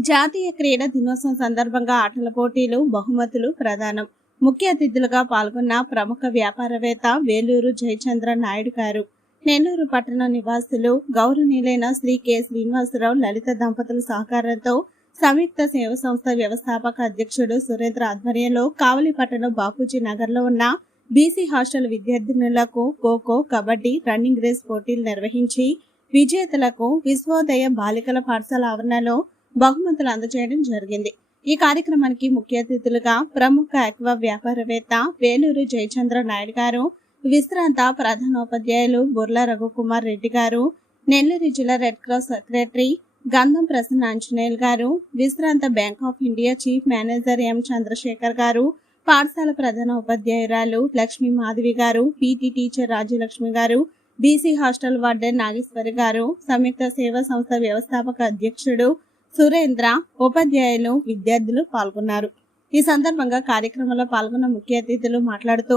జాతీయ క్రీడా దినోత్సవం సందర్భంగా ఆటల పోటీలు బహుమతులు ప్రధానం ముఖ్య అతిథులుగా పాల్గొన్న ప్రముఖ వ్యాపారవేత్త వేలూరు జయచంద్ర నాయుడు గారు. నెల్లూరు పట్టణ నివాసులు గౌరవనీయులైన శ్రీ కె. శ్రీనివాసరావు లలిత దంపతుల సహకారంతో సంయుక్త సేవ సంస్థ వ్యవస్థాపక అధ్యక్షుడు సురేంద్ర ఆధ్వర్యంలో కావలిపట్టణం బాపూజీ నగర్లో ఉన్న బీసీ హాస్టల్ విద్యార్థినులకు ఖోఖో కబడ్డీ రన్నింగ్ రేస్ పోటీలు నిర్వహించి విజేతలకు విశ్వోదయ బాలికల పాఠశాల ఆవరణలో బహుమతులు అందజేయడం జరిగింది. ఈ కార్యక్రమానికి ముఖ్య అతిథులుగా ప్రముఖ అక్వా వ్యాపారవేత్త వేలూరు జయచంద్ర నాయుడు గారు విశ్రాంత ప్రధానోపాధ్యాయులు బుర్లా రఘుకుమార్ రెడ్డి గారు నెల్లూరు జిల్లా రెడ్ క్రాస్ సెక్రటరీ గంధం ప్రసన్న ఆంజనేయులు గారు విశ్రాంత bank of India chief manager M Chandrasekhar garu పాఠశాల ప్రధాన ఉపాధ్యాయురాలు లక్ష్మీ మాధవి గారు పీటీ టీచర్ రాజ్యలక్ష్మి గారు బీసీ హాస్టల్ వార్డెన్ నాగేశ్వరి గారు సంయుక్త సేవా సంస్థ వ్యవస్థాపక అధ్యక్షుడు సురేంద్ర ఉపాధ్యాయులు విద్యార్థులు పాల్గొన్నారు. ఈ సందర్భంగా కార్యక్రమంలో పాల్గొన్న ముఖ్య అతిథులు మాట్లాడుతూ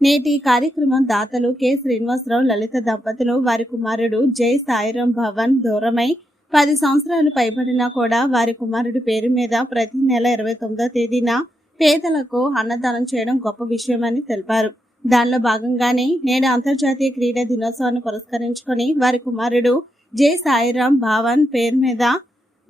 నేటి కార్యక్రమం దాతలు కె. శ్రీనివాసరావు లలిత దంపతులు వారి కుమారుడు జై. సాయిరాం భవన్ దూరమై పది సంవత్సరాలు పైబడినా కూడా వారి కుమారుడి పేరు మీద ప్రతి నెల ఇరవై తొమ్మిదో తేదీన పేదలకు అన్నదానం చేయడం గొప్ప విషయమని తెలిపారు. దానిలో భాగంగానే నేడు అంతర్జాతీయ క్రీడా దినోత్సవాన్ని పురస్కరించుకొని వారి కుమారుడు జై. సాయిరాం భావన్ పేరు మీద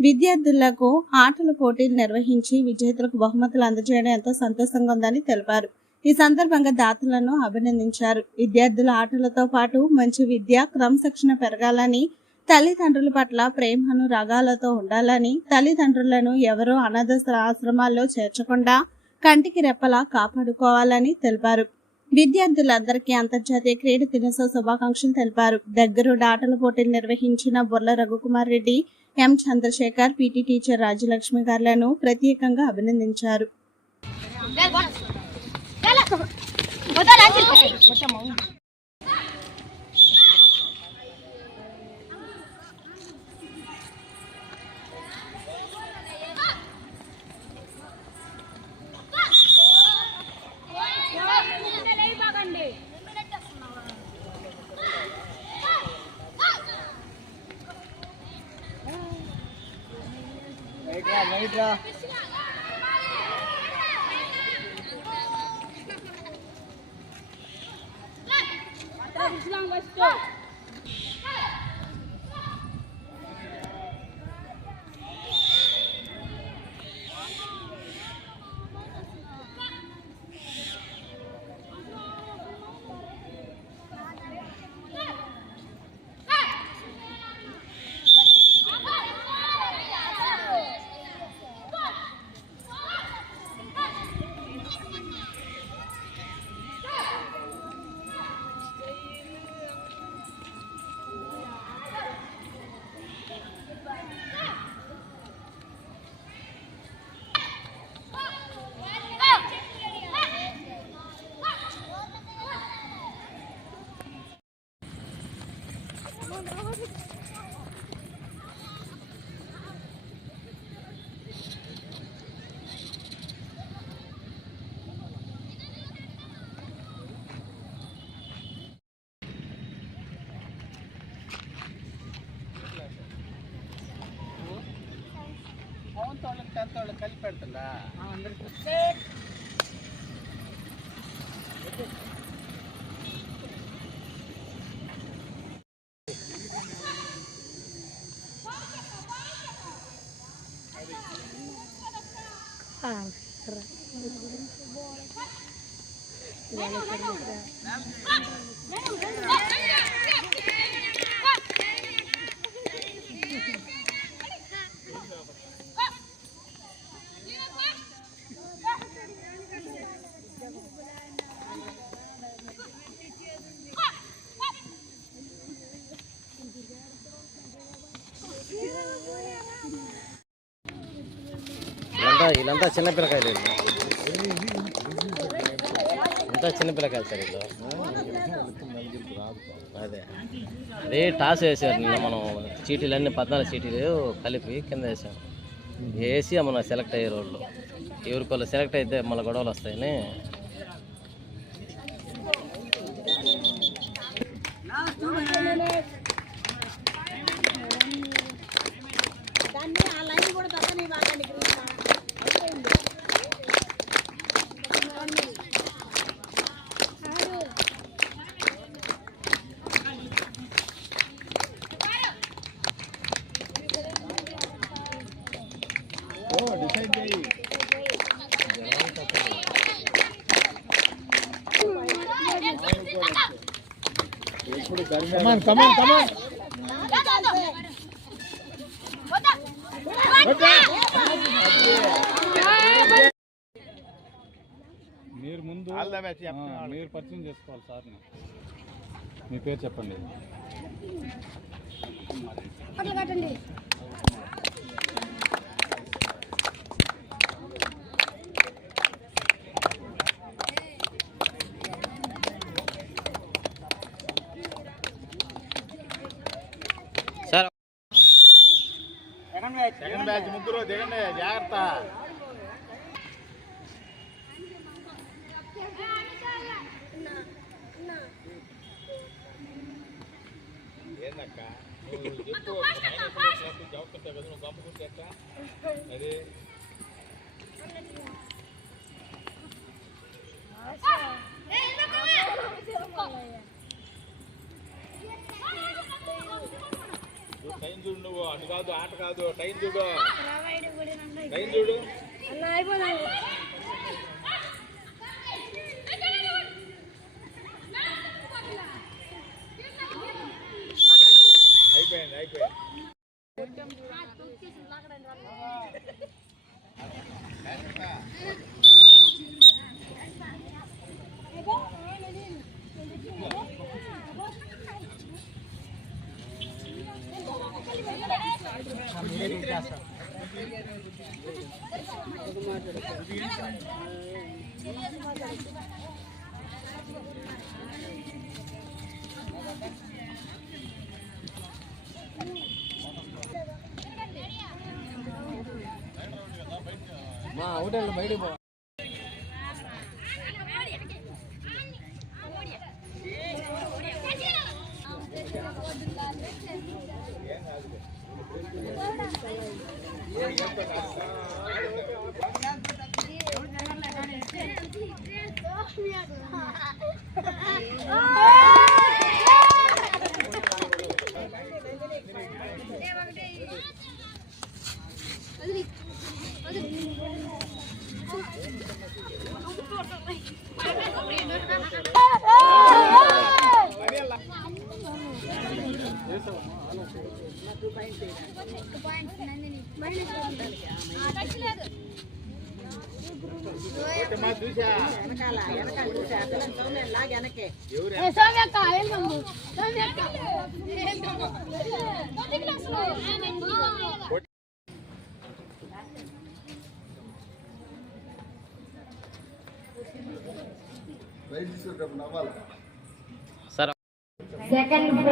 విద్యార్థులకు ఆటల పోటీలు నిర్వహించి విజేతలకు బహుమతులు అందజేయడం ఎంతో సంతోషంగా ఉందని తెలిపారు. ఈ సందర్భంగా దాతలను అభినందించారు. విద్యార్థుల ఆటలతో పాటు మంచి విద్య క్రమశిక్షణ పెరగాలని తల్లిదండ్రుల పట్ల ప్రేమను రాగాలతో ఉండాలని తల్లిదండ్రులను ఎవరూ అనాథ ఆశ్రమాల్లో చేర్చకుండా కంటికి రెప్పలా కాపాడుకోవాలని తెలిపారు. విద్యార్థులందరికీ అంతర్జాతీయ క్రీడా దినోత్సవ శుభాకాంక్షలు తెలిపారు. దగ్గరుండి ఆటల పోటీలు నిర్వహించిన Borla Raghukumar Reddy M Chandrasekhar PT teacher Rajalakshmi గారులను ప్రత్యేకంగా అభినందించారు. సెవెంత్ వాళ్ళకి టెన్త్ వాళ్ళకి కలిపి పెడుతుందా వీళ్ళంతా వీళ్ళంతా చిన్న పిల్లకాయలు వీళ్ళు. అంతా చిన్న పిల్లకాయలు సార్ వీళ్ళు. అదే. అదే టాస్ వేసారు నిన్న మనం చీటీలు అన్ని పద్నాలుగు చీటీలు కలిపి కింద వేసాం. వేసి మన సెలెక్ట్ అయ్యే రోడ్లు. ఎవరికి వాళ్ళు సెలెక్ట్ అయితే మళ్ళీ గొడవలు వస్తాయని కమాన్ కమాన్ కమాన్ మీరు ముందు ఆల్ ద బెస్ట్ ఆ, మీరు పరిచయం చేసుకోవాలి సార్ని. మీ పేరు చెప్పండి. సెకండ్ బ్యాచ్ ముగ్గురు దిగండి జాగ్రత్త ఏందక్క అది Time చూడు నువ్వు. అటు కాదు ఆట కాదు. టైం చూడు. టైం చూడు. అయిపోయింది అయిపోయింది. మా హోటల్ బయటకు పో. Ayun. Oh.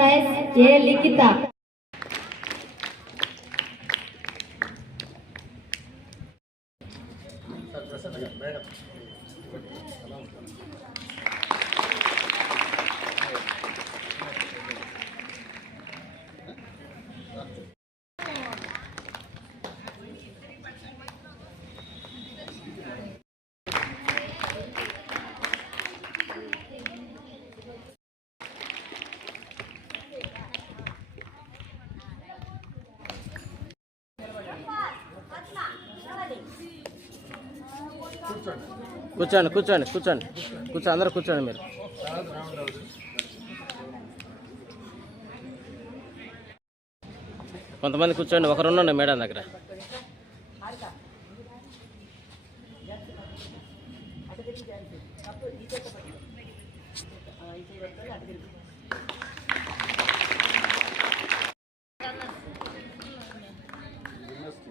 సెకండ్ ప్రైజ్ ఏ కూర్చోండి కూర్చోండి కూర్చోండి. కూర్చో అందరూ కూర్చోండి మీరు. కొంతమంది కూర్చోండి ఒకరు ఉండండి మేడం దగ్గర.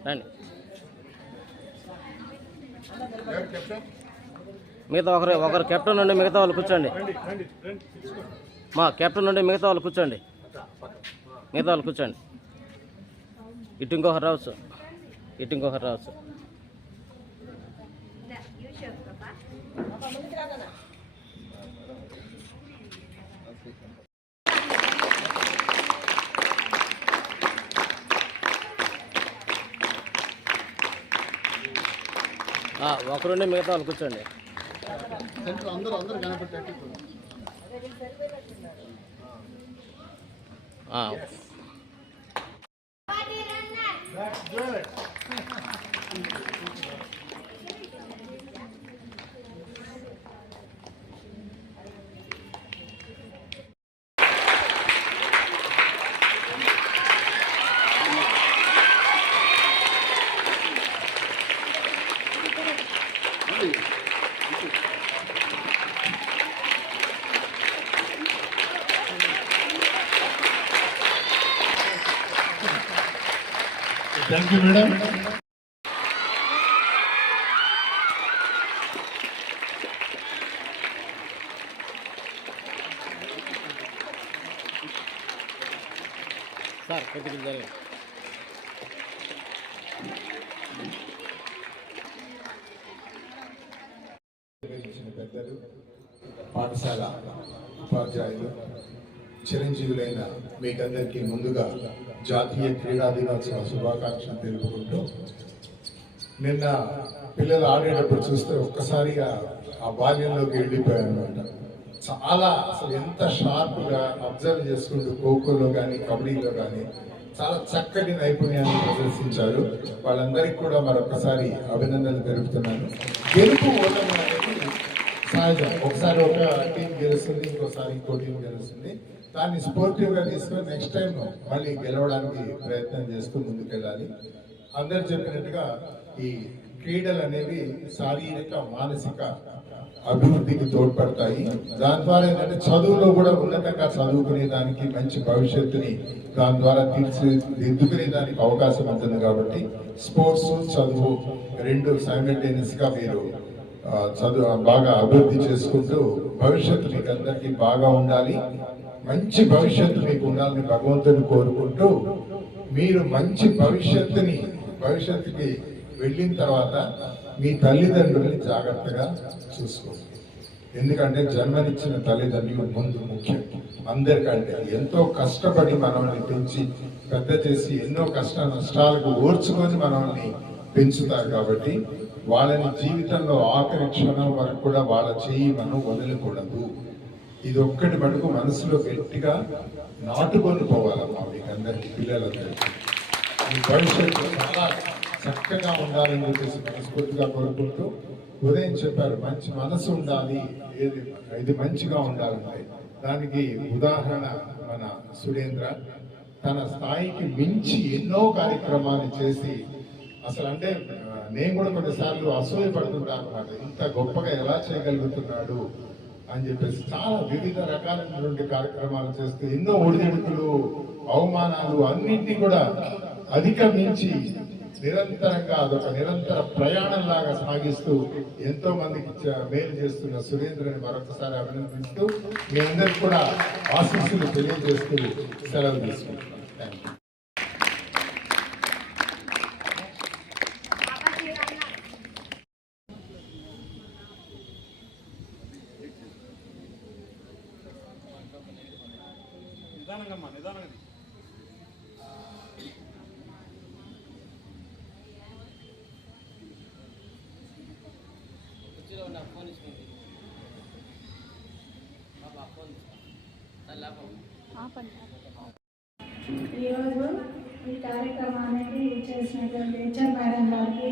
రండి. మిగతా ఒకరు ఒకరు కెప్టెన్ నుండి మిగతా వాళ్ళు కూర్చోండి. మా కెప్టెన్ నుండి మిగతా వాళ్ళు కూర్చోండి. మిగతా వాళ్ళు కూర్చోండి. ఇటు ఇంకొకరు రావచ్చు. ఇటు ఇంకొకరు రావచ్చు. ఒకరుండి మిగతా వాళ్ళు కూర్చోండి. సెంటర్ అందరూ అందరూ కనపెట్టేట్టు థ్యాంక్ యూ మేడం సార్ కొద్దిగా జరగండి. పాఠశాల ఉపాధ్యాయులు చిరంజీవులైన మీకందరికీ ముందుగా జాతీయ క్రీడా దినోత్సవ శుభాకాంక్షలు తెలుపుకుంటూ నిన్న పిల్లలు ఆడేటప్పుడు చూస్తే ఒక్కసారిగా ఆ బాల్యంలోకి వెళ్ళిపోయారనమాట చాలా అసలు ఎంత షార్ప్గా అబ్జర్వ్ చేసుకుంటూ ఖోఖోలో కానీ కబడ్డీలో కానీ చాలా చక్కటి నైపుణ్యాన్ని ప్రదర్శించారు. వాళ్ళందరికీ కూడా మరొకసారి అభినందనలు తెలుపుతున్నాను. గెలుపు ఓటమి అనేది సహజం. ఒకసారి ఒక టీం గెలుస్తుంది ఇంకోసారి ఇంకో టీం గెలుస్తుంది. దాన్ని స్పోర్టివ్గా తీసుకొని నెక్స్ట్ టైం మళ్ళీ గెలవడానికి ప్రయత్నం చేస్తూ ముందుకెళ్ళాలి. అందరు చెప్పినట్టుగా ఈ క్రీడలు అనేవి శారీరక మానసిక అభివృద్ధికి తోడ్పడతాయి. దాని ద్వారా ఏంటంటే చదువులో కూడా ఉన్నతంగా చదువుకునే దానికి మంచి భవిష్యత్తుని దాని ద్వారా తీర్చిదిద్దుకునే దానికి అవకాశం ఉంటుంది కాబట్టి స్పోర్ట్స్ చదువు రెండు సైమల్టేనియస్గా మీరు చదువు బాగా అభివృద్ధి చేసుకుంటూ భవిష్యత్తు మీకు అందరికీ బాగా ఉండాలి. మంచి భవిష్యత్తు మీకు ఉండాలని భగవంతుని కోరుకుంటూ మీరు మంచి భవిష్యత్తుని భవిష్యత్తుకి వెళ్ళిన తర్వాత మీ తల్లిదండ్రుల్ని జాగ్రత్తగా చూసుకోండి. ఎందుకంటే జన్మనిచ్చిన తల్లిదండ్రులు ముందు ముఖ్యం. అందరికంటే ఎంతో కష్టపడి మనల్ని పెంచి పెద్ద చేసి ఎన్నో కష్ట నష్టాలకు ఓర్చుకొని మనల్ని పెంచుతారు కాబట్టి వాళ్ళని జీవితంలో ఆఖరి క్షణం వరకు కూడా వాళ్ళ చేయి మనం వదలకూడదు. ఇది ఒక్కటి మటుకు మనసులో గట్టిగా నాటుకొని పోవాలమ్మా మీకు పిల్లలందరికీ. మీ భవిష్యత్తు చాలా చక్కగా ఉండాలని చెప్పేసి మనస్ఫూర్తిగా కోరుకుంటూ ఉదయం చెప్పారు మంచి మనసు ఉండాలి ఏది ఇది మంచిగా ఉండాలంటే. దానికి ఉదాహరణ మన సురేంద్ర. తన స్థాయికి మించి ఎన్నో కార్యక్రమాలు చేసి అసలు అంటే నేను కూడా కొన్నిసార్లు అసూయ పడుతుంటాను ఇంత గొప్పగా ఎలా చేయగలుగుతున్నాడు? అని చెప్పేసి చాలా వివిధ రకాలైనటువంటి కార్యక్రమాలు చేస్తూ ఎన్నో ఒడిదుడుకులు అవమానాలు అన్నింటినీ కూడా అధిగమించి నిరంతరంగా అదొక నిరంతర ప్రయాణం లాగా సాగిస్తూ ఎంతో మందికి మేలు చేస్తున్న సురేంద్రని మరొకసారి అభినందిస్తూ మీ అందరికి కూడా ఆశీస్సులు తెలియజేస్తూ సెలవు తీసుకుంటున్నాను థ్యాంక్ యూ నిదానంగా. అమ్మా నిదానంగా తీ. ఈరోజు ఈ కార్యక్రమానికి చేసినటువంటి హెచ్ఎం మేడం గారికి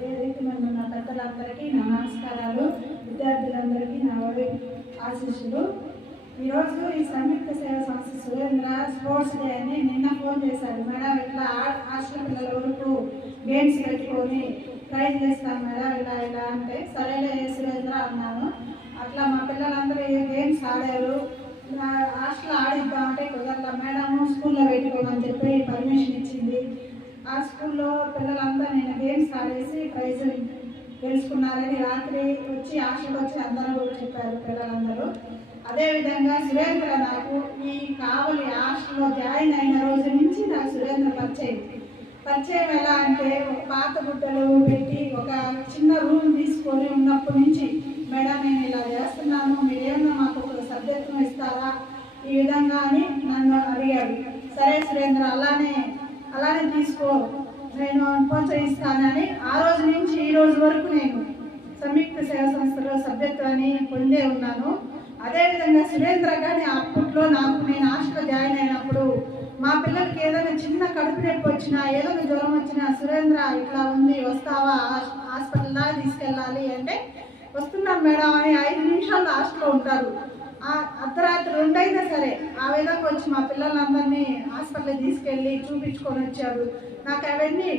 వేదిక మీద ఉన్న పెద్దలందరికీ నా నమస్కారాలు విద్యార్థులందరికీ నా వడి ఆశీస్సులు ఈరోజు ఈ సంయుక్త సేవ సంస్థ సురేంద్ర స్పోర్ట్స్ డే అని నిన్న ఫోన్ చేశారు మేడం ఇట్లా ఆ- హాస్టల్ పిల్లల వరకు గేమ్స్ పెట్టుకొని ట్రై చేస్తాను మేడం ఇలా ఇలా అంటే సరేలే సురేంద్ర అన్నాను. అట్లా మా పిల్లలందరూ గేమ్స్ ఆడారు? ఇలా హాస్టల్ ఆడిద్దామంటే కుదరలా మేడం స్కూల్లో పెట్టుకోమని చెప్పి పర్మిషన్ ఇచ్చింది. ఆ స్కూల్లో పిల్లలంతా నేను గేమ్స్ ఆడేసి ప్రైజ్ గెలుచుకున్నారని రాత్రి వచ్చి హాస్టల్కి వచ్చి అందరూ కూడా చెప్పారు పిల్లలందరూ. అదేవిధంగా సురేంద్ర నాకు ఈ కావలి హాస్టల్లో జాయిన్ అయిన రోజు నుంచి నాకు సురేంద్ర పరిచయం. పరిచయం ఎలా అంటే ఒక పాత గుడ్డలు పెట్టి ఒక చిన్న రూమ్ తీసుకొని ఉన్నప్పటి నుంచి మేడం నేను ఇలా చేస్తున్నాను మీరేమన్నా మాకు ఒక సభ్యత్వం ఇస్తారా? ఈ విధంగా అని నన్ను అడిగాడు. సరే సురేంద్ర అలానే అలానే తీసుకో నేను ప్రోత్సహిస్తానని ఆ రోజు నుంచి ఈ రోజు వరకు నేను సంయుక్త సేవ సంస్థలో సభ్యత్వాన్ని పొందే ఉన్నాను. అదేవిధంగా సురేంద్ర గారి అప్పట్లో నాకు నేను హాస్టల్ జాయిన్ అయ్యాను మా పిల్లలకి ఏదైనా చిన్న కడుపు నొప్పి వచ్చినా ఏదైనా జ్వరం వచ్చినా సురేంద్ర ఇట్లా ఉంది వస్తావా? హాస్- హాస్పిటల్ దాకా తీసుకెళ్ళాలి అంటే వస్తున్నాం మేడం అని ఐదు నిమిషాలు హాస్టల్లో ఉంటారు. అర్ధరాత్రి రెండైనా సరే ఆ విధంగా వచ్చి మా పిల్లలందరినీ హాస్పిటల్ తీసుకెళ్ళి చూపించుకొని వచ్చారు. నాకు అవన్నీ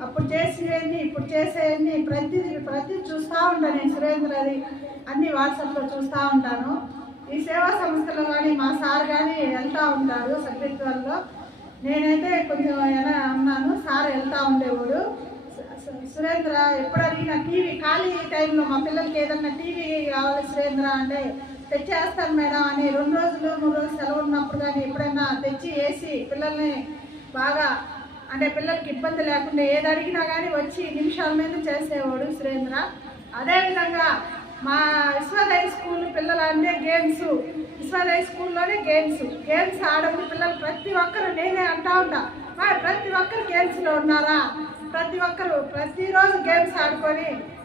అప్పుడు చేసేయండి ఇప్పుడు చేసేయండి ప్రతి ప్రతి చూస్తూ ఉంటాను నేను సురేంద్రది అన్ని వాట్సాప్లో చూస్తూ ఉంటాను. ఈ సేవా సంస్థలో కానీ మా సార్ కానీ వెళ్తూ ఉంటారు సభ్యత్వంలో నేనైతే కొంచెం ఎలా అన్నాను సార్ వెళ్తూ ఉండేవాడు సురేంద్ర ఎప్పుడు అడిగినా టీవీ ఖాళీ టైంలో మా పిల్లలకి ఏదన్నా టీవీ కావాలి సురేంద్ర అంటే తెచ్చేస్తాను మేడం అని రెండు రోజులు మూడు రోజులు సెలవు ఉన్నప్పుడు కానీ ఎప్పుడైనా తెచ్చి వేసి పిల్లల్ని బాగా అంటే పిల్లలకి ఇబ్బంది లేకుండా ఏది అడిగినా కానీ వచ్చి నిమిషాల మీద చేసేవాడు సురేంద్ర. అదేవిధంగా మా విశ్వాదయ స్కూల్ పిల్లలు అంటే గేమ్స్ విశ్వాదయ స్కూల్లోనే గేమ్స్ గేమ్స్ ఆడని పిల్లలు ప్రతి ఒక్కరు నేనే అంటా ఉంటా. "మా, ప్రతి ఒక్కరు గేమ్స్లో ఉన్నారా? ప్రతి ఒక్కరు ప్రతిరోజు గేమ్స్ ఆడుకొని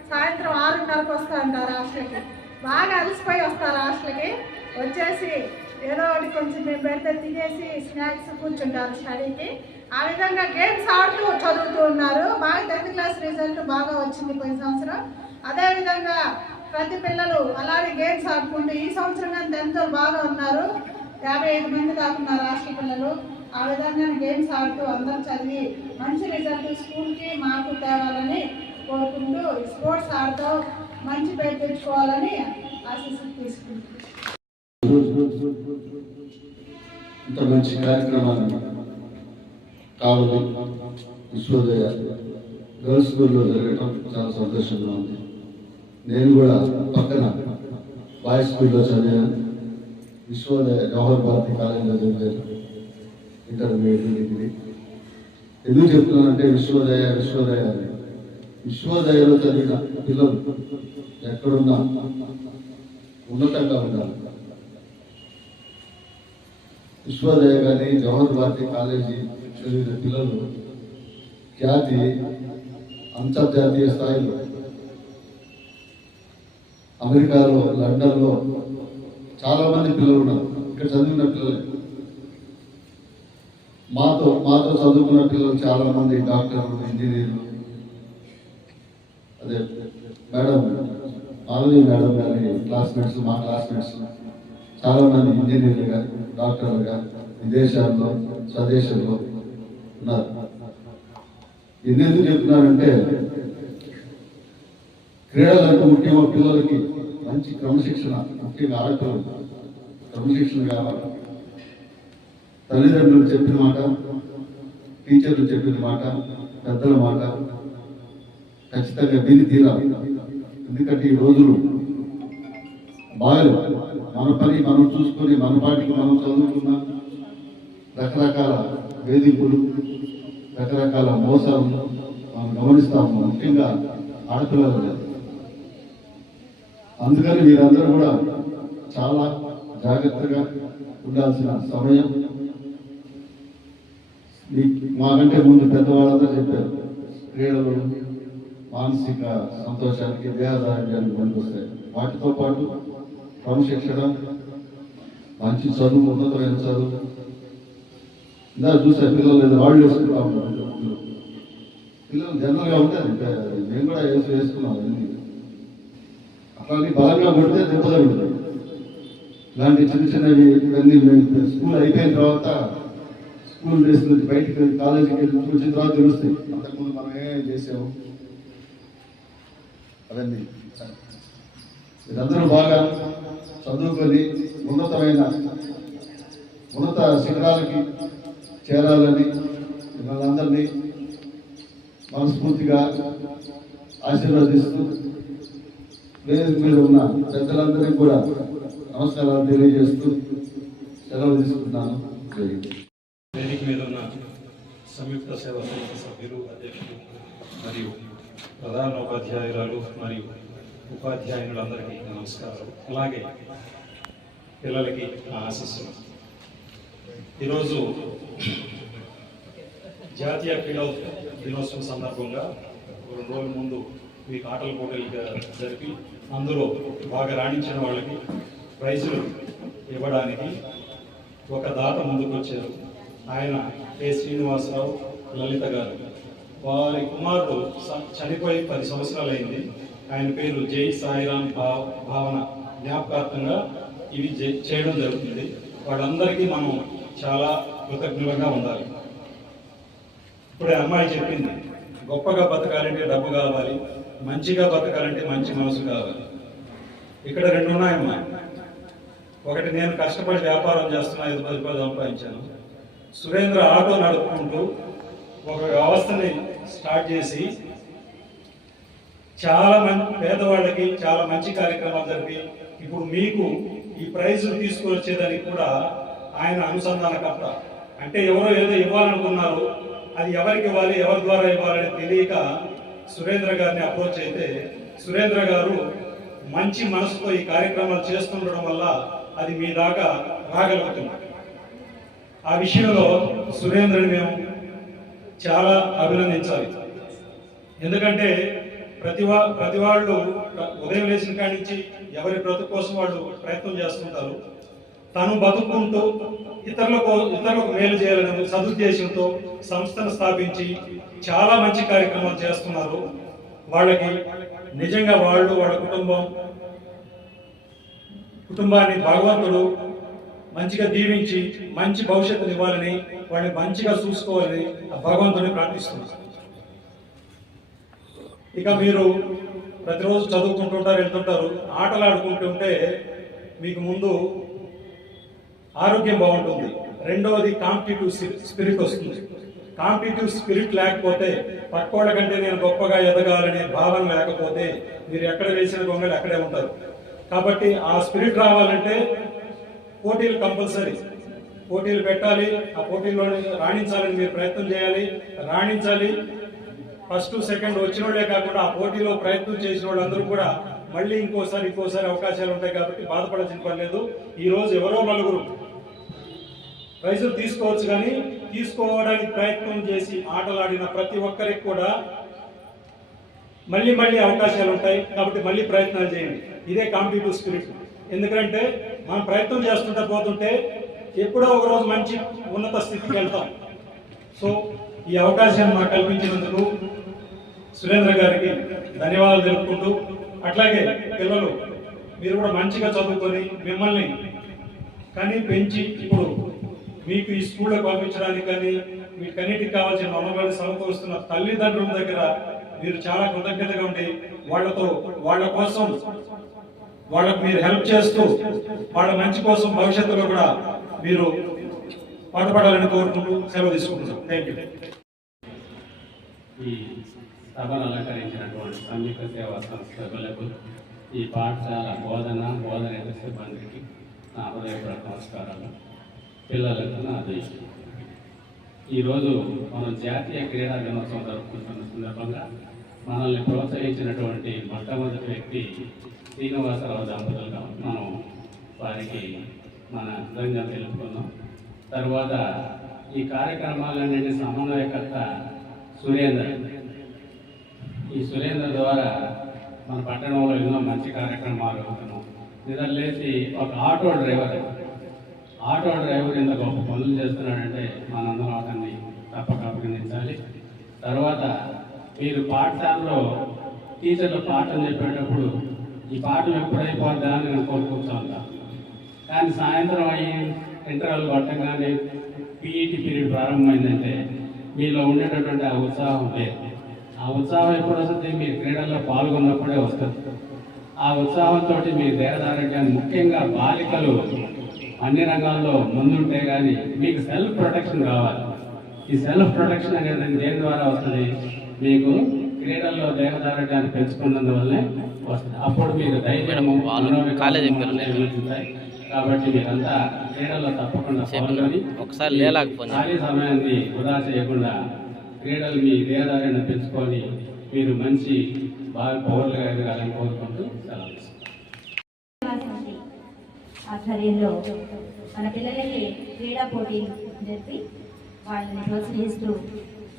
సాయంత్రం ఆరున్నరకు వస్తూ ఉంటారు హాస్టల్కి? బాగా అలసిపోయి వస్తారు హాస్టల్కి. వచ్చేసి ఏదో ఒకటి కొంచెం మేము పెడితే తినేసి స్నాక్స్ కూర్చుంటారు స్టడీకి. ఆ విధంగా గేమ్స్ ఆడుతూ చదువుతూ ఉన్నారు. బాగా టెన్త్ క్లాస్ రిజల్ట్ బాగా వచ్చింది పోయిన సంవత్సరం. అదేవిధంగా ప్రతి పిల్లలు అలాగే గేమ్స్ ఆడుకుంటూ ఈ సంవత్సరం కానీ టెన్త్ బాగా ఉన్నారు. యాభై ఐదు మంది దాకున్నారు రాష్ట్ర పిల్లలు. ఆ విధంగా గేమ్స్ ఆడుతూ అందరూ చదివి మంచి రిజల్ట్ స్కూల్కి మాకు తేవాలని కోరుకుంటూ స్పోర్ట్స్ ఆడుతూ మంచి పేరు తెచ్చుకోవాలని ఆశీస్సు తీసుకుంటున్నాను ఇంత మంచి కార్యక్రమాన్ని కావలి విశ్వోదయ గర్ల్స్ స్కూల్లో జరగడం చాలా సంతోషంగా ఉంది. నేను కూడా పక్కన బాయ్స్ స్కూల్లో చదివాను. విశ్వోదయ జవహర్ భారతి కాలేజీలో చదివాను. Intermediate degree. ఎందుకు చెప్తున్నానంటే విశ్వోదయ విశ్వోదయ అని. విశ్వోదయలో చదివిన పిల్లలు ఎక్కడున్నా ఉన్నతంగా ఉండాలి. విశ్వోదయ కానీ జవహర్ భారతి కాలేజీ చదివిన పిల్లలు ఖ్యాతి అంతర్జాతీయ స్థాయిలో అమెరికాలో లండన్లో చాలా మంది పిల్లలు ఉన్నారు. ఇక్కడ చదివిన పిల్లలు. మాతో మాతో చదువుకున్న పిల్లలు చాలా మంది డాక్టర్లు ఇంజనీర్లు. అదే మేడం మాధవి మేడం గారి క్లాస్మేట్స్ మా క్లాస్మేట్స్. చాలా మంది ఇంజనీర్లుగా డాక్టర్లుగా విదేశాల్లో స్వదేశంలో ఉన్నారు. ఇది చెప్తున్నారంటే క్రీడలు క్రీడలంటే ముఖ్యంగా పిల్లలకి మంచి క్రమశిక్షణ ముఖ్యంగా ఆడపిల్లలు క్రమశిక్షణ కావాలి. తల్లిదండ్రులు చెప్పిన మాట టీచర్లు చెప్పిన మాట పెద్దల మాట ఖచ్చితంగా విని తీరాలి. ఎందుకంటే ఈ రోజులు బాగా మన పని మనం చూసుకొని మన పాటికి మనం చదువుకున్న రకరకాల వేధింపులు రకరకాల మోసాలు మనం గమనిస్తాము. ముఖ్యంగా ఆడపిల్లలు అందుకని మీరందరూ కూడా చాలా జాగ్రత్తగా ఉండాల్సిన సమయం. మాకంటే ముందు పెద్దవాళ్ళందరూ చెప్పారు క్రీడలు మానసిక సంతోషానికి దేహదార్యానికి పనికొస్తాయి. వాటితో పాటు క్రమశిక్షణ మంచి చదువు ఉన్నతమైన చదువు. ఇందా చూసే పిల్లలు ఏదో వాళ్ళు వేసుకుంటా ఉంటారు పిల్లలు జనరల్గా ఉంటారు మేము కూడా వేసి కానీ బాగా పడితే బలంగా కొడితే ఇలాంటి చిన్న చిన్నవి ఇవన్నీ మేము స్కూల్ అయిపోయిన తర్వాత స్కూల్ డేస్ నుంచి బయటికి వెళ్ళి కాలేజీకి వెళ్ళి వచ్చిన తర్వాత తెలుస్తాయి. అంతకుముందు మనం ఏం చేసాము? అవన్నీ. మీరందరూ బాగా చదువుకొని ఉన్నతమైన ఉన్నత శిఖరాలకి చేరాలని మిమ్మల్ని అందరినీ మనస్ఫూర్తిగా ఆశీర్వదిస్తూ వేదిక మీద ఉన్న పెద్దలందరికీ కూడా నమస్కారాలు తెలియజేస్తూ సెలవు తీసుకుంటున్నాను. వేదిక మీద ఉన్న సంయుక్త సేవా సంస్థ సభ్యులు అధ్యక్షులు మరియు ప్రధాన ఉపాధ్యాయురాలు మరియు ఉపాధ్యాయులందరికీ నమస్కారం అలాగే పిల్లలకి ఆశస్సు ఈరోజు జాతీయ క్రీడా దినోత్సవం సందర్భంగా రెండు రోజుల ముందు మీకు ఆటల పోటీలు జరిపి అందులో బాగా రాణించిన వాళ్ళకి ప్రైజులు ఇవ్వడానికి ఒక దాత ముందుకొచ్చారు ఆయన కె. శ్రీనివాసరావు లలిత గారు. వారి కుమారుడు చనిపోయి పది సంవత్సరాలైంది. ఆయన పేరు జై సాయిరామ్ భావ భావన. జ్ఞాపకార్థంగా ఇవి చేయడం జరుగుతుంది. వాళ్ళందరికీ మనం చాలా కృతజ్ఞులుగా ఉండాలి. ఇప్పుడే అమ్మాయి చెప్పింది గొప్పగా బతకాలంటే డబ్బు కావాలి. మంచిగా బతకాలంటే మంచి మనసు కావాలి. ఇక్కడ రెండు ఉన్నాయమ్మా ఒకటి నేను కష్టపడి వ్యాపారం చేస్తున్నా ఐదు పది రూపాయలు సంపాదించాను. సురేంద్ర ఆటో నడుపుకుంటూ ఒక వ్యవస్థని స్టార్ట్ చేసి చాలా మంది పేదవాళ్ళకి చాలా మంచి కార్యక్రమాలు జరిపి ఇప్పుడు మీకు ఈ ప్రైజులు తీసుకొచ్చేదానికి కూడా ఆయన అనుసంధానకర్త అంటే ఎవరో ఏదో ఇవ్వాలనుకున్నారు అది ఎవరికి ఇవ్వాలి ఎవరి ద్వారా ఇవ్వాలని తెలియక సురేంద్ర గారిని అప్రోచ్ అయితే సురేంద్ర గారు మంచి మనసుతో ఈ కార్యక్రమాలు చేస్తుండడం వల్ల అది మీ దాకా రాగలుగుతుంది. ఆ విషయంలో సురేంద్రని మేము చాలా అభినందించాలి. ఎందుకంటే ప్రతివా ప్రతి వాళ్ళు ఉదయం లేచిన కాడి నుంచి ఎవరి బ్రతుకు కోసం వాళ్ళు ప్రయత్నం చేస్తుంటారు. తను బతుకుంటూ ఇతరులకు ఇతరులకు మేలు చేయాలనే సదుద్దేశంతో సంస్థను స్థాపించి చాలా మంచి కార్యక్రమాలు చేస్తున్నారు. వాళ్ళకి నిజంగా వాళ్ళు వాళ్ళ కుటుంబం కుటుంబాన్ని భగవంతుడు మంచిగా దీవించి మంచి భవిష్యత్తుని ఇవ్వాలని వాళ్ళని మంచిగా చూసుకోవాలని భగవంతుని ప్రార్థిస్తున్నారు ఇక మీరు ప్రతిరోజు చదువుకుంటుంటారు వెళ్తుంటారు ఆటలు ఆడుకుంటుంటే మీకు ముందు ఆరోగ్యం బాగుంటుంది. రెండవది కాంపిటేటివ్ స్పిరిట్ వస్తుంది. కాంపిటేటివ్ స్పిరిట్ లేకపోతే పక్కోళ్ళ కంటే నేను గొప్పగా ఎదగాలనే భావన లేకపోతే మీరు ఎక్కడ వేసిన గొంగళి అక్కడే ఉంటారు. కాబట్టి ఆ స్పిరిట్ రావాలంటే పోటీలు కంపల్సరీ. పోటీలు పెట్టాలి. ఆ పోటీల్లో రాణించాలని మీరు ప్రయత్నం చేయాలి. రాణించాలి. ఫస్ట్ సెకండ్ వచ్చిన వాళ్ళే కాకుండా ఆ పోటీలో ప్రయత్నం చేసిన వాళ్ళందరూ కూడా మళ్ళీ ఇంకోసారి ఇంకోసారి అవకాశాలు ఉంటాయి కాబట్టి బాధపడాల్సిన పని లేదు. ఎవరో నలుగురు ప్రైజులు తీసుకోవచ్చు కానీ తీసుకోవడానికి ప్రయత్నం చేసి ఆటలాడిన ప్రతి ఒక్కరికి కూడా మళ్ళీ మళ్ళీ అవకాశాలు ఉంటాయి. కాబట్టి మళ్ళీ ప్రయత్నాలు చేయండి. ఇదే కాంపిటేటివ్ స్పిరిట్. ఎందుకంటే మనం ప్రయత్నం చేస్తుంటే పోతుంటే ఎప్పుడో ఒక రోజు మంచి ఉన్నత స్థితికి వెళ్తాం. సో ఈ అవకాశాన్ని మాకు కల్పించినందుకు సురేంద్ర గారికి ధన్యవాదాలు తెలుపుకుంటూ అట్లాగే పిల్లలు మీరు కూడా మంచిగా చదువుకొని మిమ్మల్ని కానీ పెంచి ఇప్పుడు మీకు ఈ స్కూల్లో పంపించడానికి కానీ వీటన్నిటికి కావాల్సిన వనరులను సమకూరుస్తున్న తల్లిదండ్రుల దగ్గర మీరు చాలా కృతజ్ఞతగా ఉండి వాళ్ళతో వాళ్ళ కోసం వాళ్ళకు మీరు హెల్ప్ చేస్తూ వాళ్ళ మంచి కోసం భవిష్యత్తులో కూడా మీరు పాటుపడాలని కోరుకుంటూ సెలవు తీసుకుంటున్నాం. థ్యాంక్ యూ ఈ సభను అలంకరించినటువంటి సంయుక్త సేవా సంస్థ సభ్యులకు ఈ పాఠశాల బోధన బోధన సిబ్బందికి నా హృదయపూర్వక నమస్కారాలు. పిల్లలకు నా దేశం ఈరోజు మనం జాతీయ క్రీడా దినోత్సవం జరుపుకుంటున్న సందర్భంగా మనల్ని ప్రోత్సహించినటువంటి మొట్టమొదటి వ్యక్తి శ్రీనివాసరావు దంపతులుగా మనం వారికి మన కృతజ్ఞతలు తెలుపుకున్నాం తర్వాత ఈ కార్యక్రమాలన్నింటి సమన్వయకర్త సురేంద్ర. ఈ సురేంద్ర ద్వారా మన పట్టణంలో ఎన్నో మంచి కార్యక్రమాలు అవుతున్నాం నిద్ర లేచి ఒక ఆటో డ్రైవర్ ఆటో డ్రైవర్ ఇంత గొప్ప పనులు చేస్తున్నాడంటే మనందరం అతన్ని తప్పక అభినందించాలి. తర్వాత మీరు పాఠశాలలో టీచర్లు పాఠం చెప్పేటప్పుడు ఈ పాఠం ఎప్పుడైపోద్దా అని నేను కోరుకుంటా ఉంటాను కానీ సాయంత్రం అయ్యి ఇంటర్వెల్ పట్టగానే పీఈటీ పీరియడ్ ప్రారంభమైందంటే మీలో ఉండేటటువంటి ఆ ఉత్సాహం లేదు. ఆ ఉత్సాహం ఎప్పుడు వస్తుంది మీరు క్రీడల్లో పాల్గొన్నప్పుడే వస్తుంది. ఆ ఉత్సాహంతో మీ దేహదారోగ్యాన్ని ముఖ్యంగా బాలికలు అన్ని రంగాల్లో ముందుంటే కానీ మీకు సెల్ఫ్ ప్రొటెక్షన్ కావాలి. ఈ సెల్ఫ్ ప్రొటెక్షన్ అనేది దేని ద్వారా వస్తుంది? మీకు క్రీడల్లో దేహదారోగ్యాన్ని పెంచుకున్నందువల్లనే వస్తుంది. అప్పుడు మీరు ధైర్యం కాలేజీ పిల్లలు. పెరుగుతాయి కాబట్టి మీరంతా క్రీడల్లో తప్పకుండా పాల్గొని ఒకసారి ఖాళీ సమయాన్ని వృధా చేయకుండా క్రీడలు మీ దేహదారిని పెంచుకొని మీరు మంచి బాగా పౌరులుగా ఎదగాలని కోరుకుంటూ సెలవు. ఆధ్వర్యంలో మన పిల్లలకి క్రీడా పోటీలు జరిపి వాళ్ళని ప్రోత్సహిస్తూ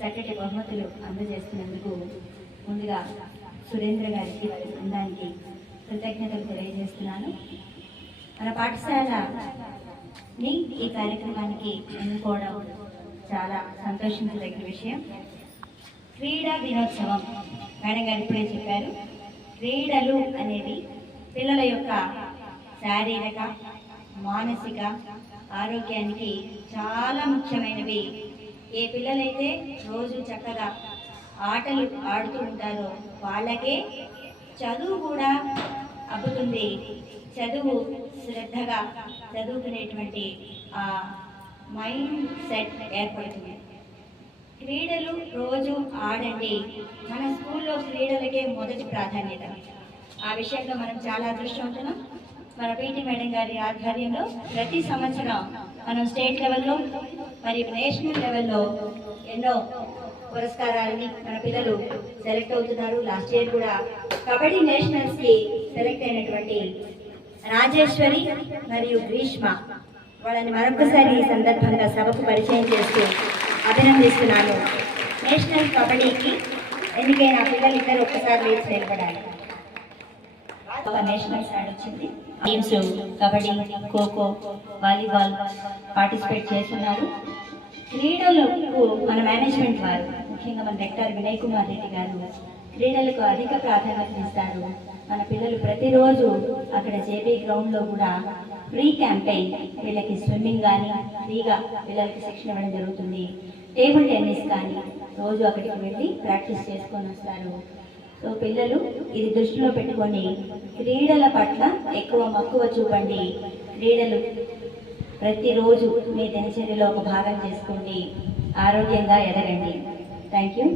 చక్కటి బహుమతులు అందజేస్తున్నందుకు ముందుగా సురేంద్ర గారికి వారి బృందానికి కృతజ్ఞతలు తెలియజేస్తున్నాను. మన పాఠశాలని ఈ కార్యక్రమానికి ఎన్నుకోవడం చాలా సంతోషించదగిన విషయం. క్రీడా దినోత్సవం మేడం గారు ఇప్పుడే చెప్పారు. క్రీడలు అనేది పిల్లల యొక్క శారీరక మానసిక ఆరోగ్యానికి చాలా ముఖ్యమైనవి. ఏ పిల్లలైతే రోజు చక్కగా ఆటలు ఆడుతూ ఉంటారో వాళ్ళకే చదువు కూడా అబ్బుతుంది. చదువు శ్రద్ధగా చదువుకునేటువంటి ఆ మైండ్ సెట్ ఏర్పడుతుంది. క్రీడలు రోజు ఆడండి. మన స్కూల్లో క్రీడలకే మొదటి ప్రాధాన్యత. ఆ విషయంలో మనం చాలా అదృష్టవంతులం. మన పీటీ మేడం గారి ఆధ్వర్యంలో ప్రతి సంవత్సరం మనం స్టేట్ లెవెల్లో మరియు నేషనల్ లెవెల్లో ఎన్నో పురస్కారాలని మన పిల్లలు సెలెక్ట్ అవుతున్నారు. లాస్ట్ ఇయర్ కూడా కబడ్డీ నేషనల్స్కి సెలెక్ట్ అయినటువంటి రాజేశ్వరి మరియు గ్రీష్మ వాళ్ళని మరొకసారి ఈ సందర్భంగా సభకు పరిచయం చేస్తూ అభినందిస్తున్నాను. నేషనల్ కబడ్డీకి ఎన్నికైన పిల్లలు ఇద్దరు ఒక్కసారి లేచి నిలబడాలి. నేషనల్ సైడ్ వచ్చింది. Games kabaddi kho kho volleyball participate చేస్తున్నారు. క్రీడలకు మన మేనేజ్మెంట్ వారు ముఖ్యంగా మన డైరెక్టర్ వినయ్ కుమార్ రెడ్డి గారు క్రీడలకు అధిక ప్రాధాన్యత ఇస్తారు. మన పిల్లలు ప్రతిరోజు అక్కడ జేబీ గ్రౌండ్లో కూడా ఫ్రీ క్యాంపెయిన్ వీళ్ళకి స్విమ్మింగ్ కానీ ఫ్రీగా పిల్లలకి శిక్షణ ఇవ్వడం జరుగుతుంది. టేబుల్ టెన్నిస్ కానీ రోజు అక్కడికి వెళ్ళి ప్రాక్టీస్ చేసుకొని వస్తారు. సో పిల్లలు ఇది దృష్టిలో పెట్టుకొని క్రీడల పట్ల ఎక్కువ మక్కువ చూపండి. క్రీడలు ప్రతిరోజు మీ దినచర్యలో ఒక భాగం చేసుకోండి. ఆరోగ్యంగా ఎదగండి. Thank you